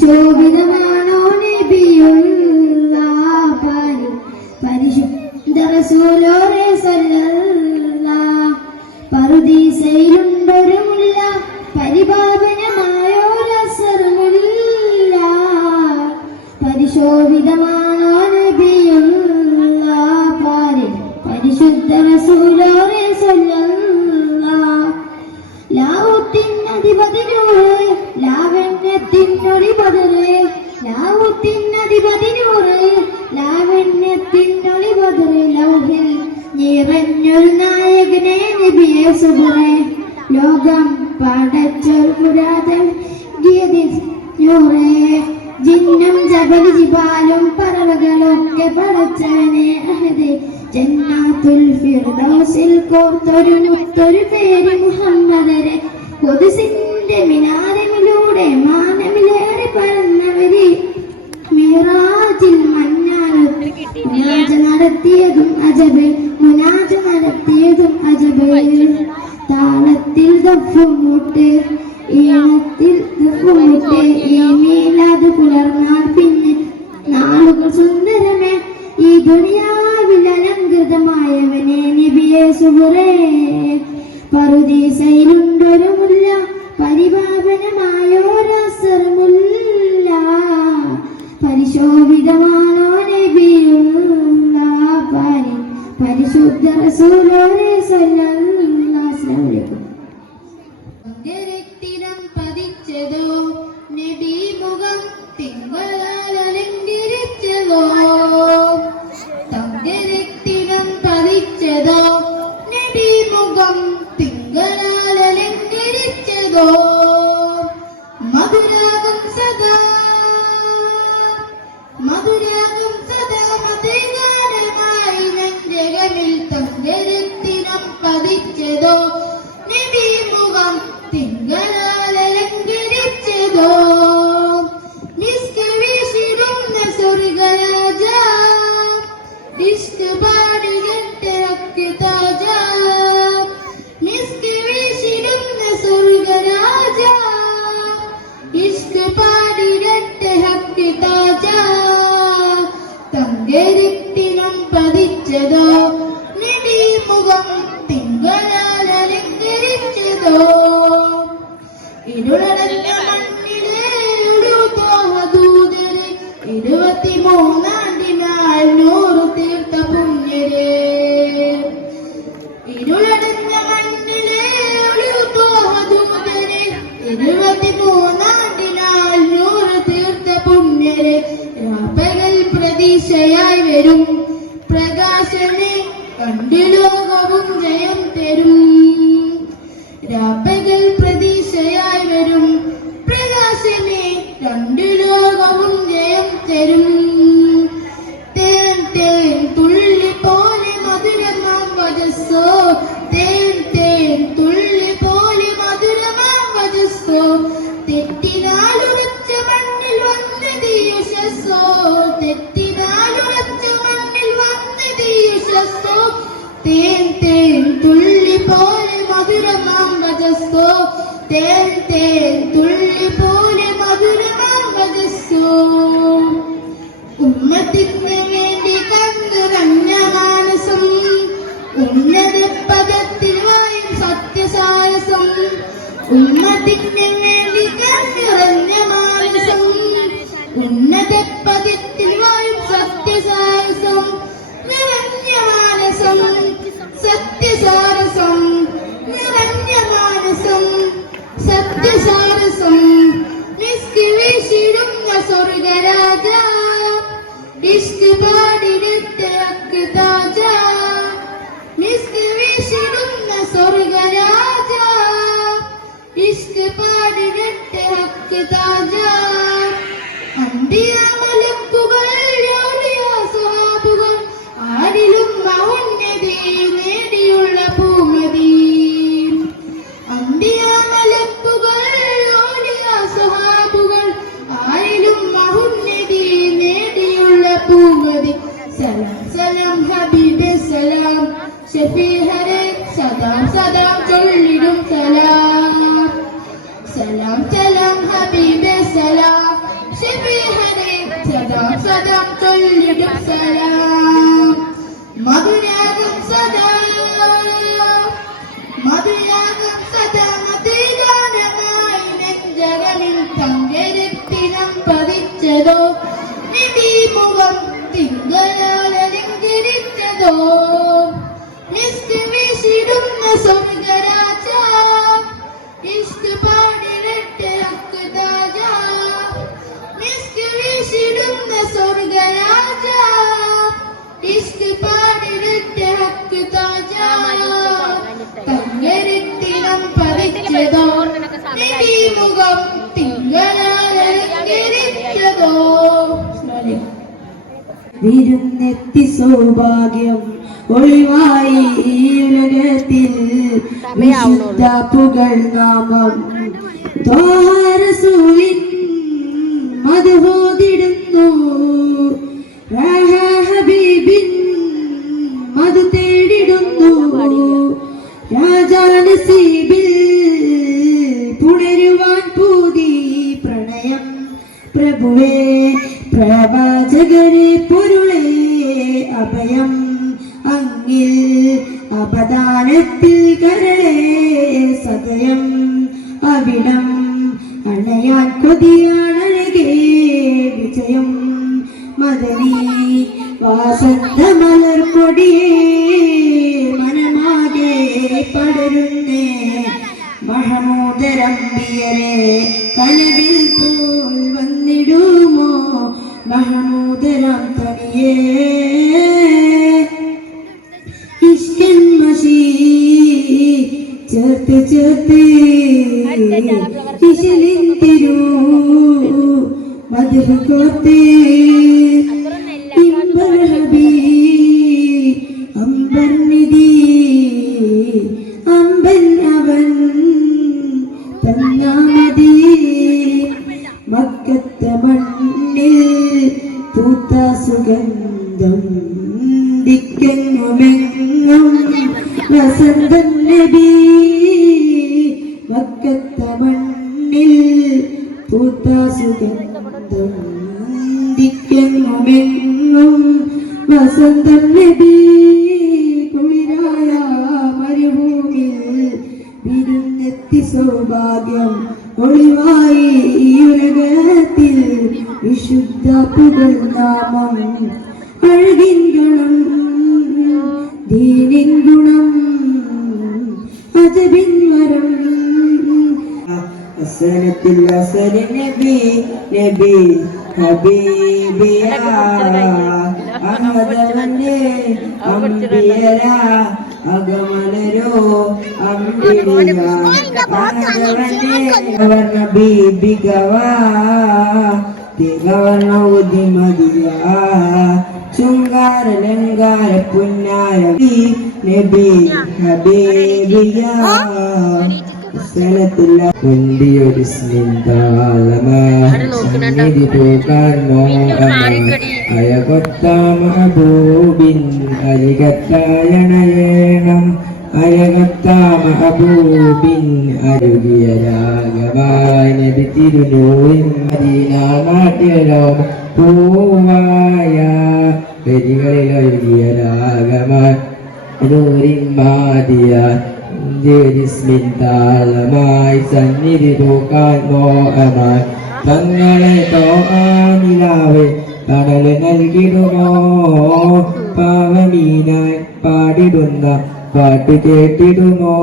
പരിശോഭിതമാണോ നബിയുള്ള പരിശുദ്ധ റസൂലോരെ സല്ലല്ലാഹ് പറുദീസയിലുണ്ടൊരു മുല്ല പരിപാവനമായോരസറുമില്ല പരിശോഭിതമാണോ നബിയുള്ള പരിശുദ്ധ റസൂലോരെ സല്ലല്ലാഹ് ലാവുത്തിനധിപതിനൂറ് ലാവണ്യത്തിനൊളി ബദറ് ലാവുത്തിനധിപതിനൂറ് ലാവണ്യത്തിനൊളി ബദറ് ലൗഹിൽ നിറഞ്ഞൊരു നായകനെ നബിയെ സുബറേ ലോകം പടച്ചൊരു പുരാതൻ ഗീതിയൂറേ ജിന്നും ജബൽ ജിബാലും പറവകളൊക്കെ പടച്ചവനെ അഹദേ ജന്നാത്തുൽ ഫിർദൗസിൽ കോർത്തൊരു മുത്തൊരു പേര് മുഹമ്മദരെ ഖുദ്സിന്റെ മിനാരമിലൂടെ മാനമിലേറെ പറന്നവര് മിറാജിൽ മുനാജ നടത്തിയതും അജബ് മുനാജ നടത്തിയതും അജബ് താളത്തിൽ ദഫ്മുട്ട് ഈണത്തിൽ ദഫ്മുട്ട് ഈ മീലാദ് പുലർന്നാൽ പിന്നെ നാളുകൾ സുന്ദരമേ ഈ ദുനിയാവിൽ അലങ്കൃതമായവനെ നബിയെ സുബറേ പറുദീസയിലുണ്ടൊരു മുല്ല പരിപാവനമായോരസറുമില്ല പരിശോഭിതമാണോ നബിയുള്ള പരിശുദ്ധ റസൂലോരെ സല്ലല്ലാഹു അലൈഹി വസല്ലം പതിച്ചതോ നബി മുഖം തിങ്കളാൽ അലങ്കരിച്ചതോ തങ്കരക്തിനം പതിച്ചതോ നബി മുഖം തിങ്കളാൽ അലങ്കരിച്ചതോ മധുരാഗം സദാ മധുഗാനമായി നെഞ്ചകമിൽ തങ്കരക്തിനം പതിച്ചതോ നബി മുഖം തിങ്കളാൽ അലങ്കരിച്ചതോ മിസ്ക് വീശിടുന്ന സ്വർഗരാജ ഇഷ്ക് പാടികെട്ട് താജ മിസ്ക് വീശിടുന്ന സ്വർഗരാജ ഇഷ്ക് പാടികെട്ട് ഹക്ക് താജ തങ്കരക്തിനം പതിച്ചതോ നബി മുഖം തിങ്കളാൽ അലങ്കരിച്ചതോ ഇരുളടഞ്ഞ മണ്ണിലെ ദൂതരെ 23 നൂറ് തീർത്ത പുണ്യരെ ഇരുളടഞ്ഞ മണ്ണിലെ ദൂതരെ 23 നൂറ് തീർത്ത പുണ്യരെ രാപ്പകൽ പ്രതീക്ഷയായി വരും പ്രകാശനെ കണ്ടു ലോകവും ജയം തരും രാപ്പകൽ പ്രതീക്ഷയായി വരും പ്രകാശനെ കണ്ടു ലോകവും ജയം തരും തേൻ തേൻ തുള്ളി പോലെ മധുരമാം വജസ്സോ തേൻ തേൻ തുള്ളി പോലെ മധുരമാം വജസ്സോ തെറ്റിനാലുറച്ച മണ്ണിൽ വന്നത് യശസ്സോ തെറ്റിനാലുറച്ച മണ്ണിൽ വന്നത് യശസ്സോ തേൻ തേൻ തുള്ളി പോലെ മധുരമാം വജസ്സോ തേൻ തേൻ തുള്ളി പോലെ മധുരമാം വജസ്സോ ഉമ്മത്തിന് വേണ്ടി കണ്ണുറഞ്ഞ മാനസം ഉന്നത പദത്തിൽ വായും സത്യസാരസം ഉമ്മത്തിന് വേണ്ടി കണ്ണുറഞ്ഞ മാനസം ഉന്നത പദത്തിൽ വായും സത്യസാരസം നിറഞ്ഞ മാനസം സത്യസാരസം നിറഞ്ഞ മാനസം സത്യസാരസം മിസ്ക് വീശിടുന്ന സ്വർഗരാജ ഇഷ്ക് പാടിടുത്ത ഹക്ക് താജ മിസ്ക് വീശിടുന്ന സ്വർഗരാജ ഇഷ്ക് പാടിടുത്ത ഹക്ക് താജ അന്തിയ മലക്കുകൾ യോലിയ സ്വഹാബുകൾ ആരിലും മൗന്നതി നേടിയുള്ള ഭൂമതി അന്തിയ മലക്കുകൾ മതിയാകും സദാ മതിഗാനമായി നെഞ്ചകമിൽ തങ്കരത്തിനം പതിച്ചതോ നിധിമുഖം തിങ്കളാൽ അലങ്കരിച്ചതോ ഇഷ്ക് വീശിടുന്ന സ്വർഗരാജ ഇഷ്ക് പാടിരട്ടെ ഹക്ക് താജ ഇഷ്ക് വീശിടുന്ന സ്വർഗരാജ ഇഷ്ക് പാടിരട്ടെ ഹക്ക് താജ തങ്കരത്തിനം പതിച്ചതോ നിധിമുഖം തിങ്കളാൽ അലങ്കരിച്ചതോ. വിരുന്നെത്തി സൗഭാഗ്യം ഒളിവായി ഈ ഉലകത്തിൽ വിശുദ്ധ പുകഴ്നാമം ത്വാഹ റസൂലിൻ മദ്ഹോദിടുന്നു റാഹ ഹബീബിൻ മധു തേടിടുന്നു രാജാനസീബിൽ പുണരുവാൻ പൂതി പ്രണയം പ്രഭുവേ പ്രവാചകരെ പൊരുളേ അഭയം അങ്ങിൽ അപദാനത്തിൽ കരളേ സദയം അവിടം അണയാൻ കൊതിയാണഴകേ വിജയം മദനി വാസന്ത മലർക്കൊടിയേ മനമാകെ പടരുന്നേ മഹമൂദരമ്പിയരെ കനവിൽ പോൽ വന്നിടുമോ മഹമൂദരം തനിയേ ഇഷ്കൻ മഷി ചേർത്ത് ചേർത്ത് ഇശലിൻ തിരു മധുര കോർത്ത് ഇമ്പർ ഹബീ അമ്പർ നിധി അമ്പൻ അവൻ തന്നാമതി മക്കത്തെ മണ്ണിൽ പൂത്ത സുഗന്ധം ദിക്കെങ്ങുമെങ്ങും വസന്തൻ നബി മക്കത്തെ മണ്ണിൽ പൂത്ത സുഗന്ധം ദിക്കെങ്ങുമെങ്ങും വസന്തൻ നബി കുളിരായ മരുഭൂമിയിൽ വിരുന്നെത്തി സൗഭാഗ്യം ഒളിവായി ഈ ഉലകത്തിൽ വിശുദ്ധ പുകഴ്നാമം അഴകിൻ ഗുണം ദീനിൻ ഗുണം അജബിൻ വരം അസനത്തിൽ അസരി നബി നബി ഹബീബിയ അഹദവന്റെ അംബിയര അഗമനരോ അംബിയ അഹദവന്റെ ഗവർണ ബീബിഗവാ തികവർണ ഉദിമദിയ ചുങ്കാര ലങ്കാര പുന്നാര നബി ഹബീബിയ കുണ്ടിയൊരു സന്നിധി തൂക്കാൻ മോഹനം അയകൊത്ത മഹബൂബിൻ അരികത്തായണയേണം അയകൊത്ത മഹബൂബിൻ അരുകിയ രാഗമായി നബി തിരുനൂറിൻ മദീന നാട്ടിലോ പൂവായ വരികളിൽ ഒഴുകിയ രാഗമായി നൂറിൻ മാതിയ താളമായി സന്നിധി തൂക്കാൻ മോഹമായി തങ്ങളെ തോന്നിലാവെ കടല് നൽകിടുമോ പാവമീനായി പാടിടുന്ന പാട്ട് കേട്ടിടുമോ